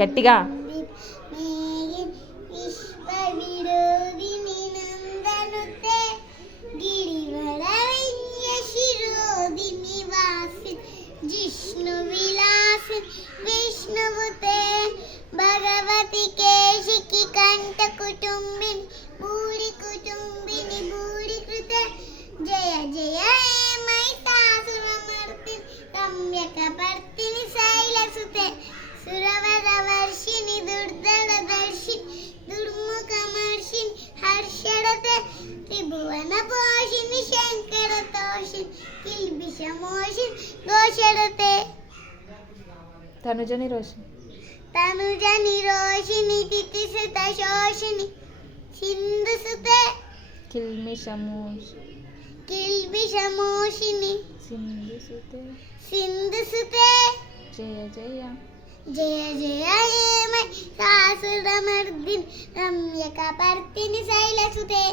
గట్టిగా जिष्णु विलासिन विष्णुवते भगवती केशिकी कंठ कुटुंबिनी भूरि कुटुंबिनी भूरि कृते जय जय हे महिषासुरमर्दिनी रम्यकपर्दिनी शैलसुते सुरवरवर्षिणि दुर्धरदर्शिनि दुर्मुखमर्षिणि हर्षरते त्रिभुवनपोषिणि शङ्करतोषिणि किल्बिषमोषिणि घोषरते तनुजनि रोषिणि तनुजनि रोषिणि तिथिसुतशोषिणि सिन्धुसुते किल्बिषमोषिणि सिन्धुसुते जय जय जय जय हे महिषासुरमर्दिनि रम्यकपर्दिनि शैलसुते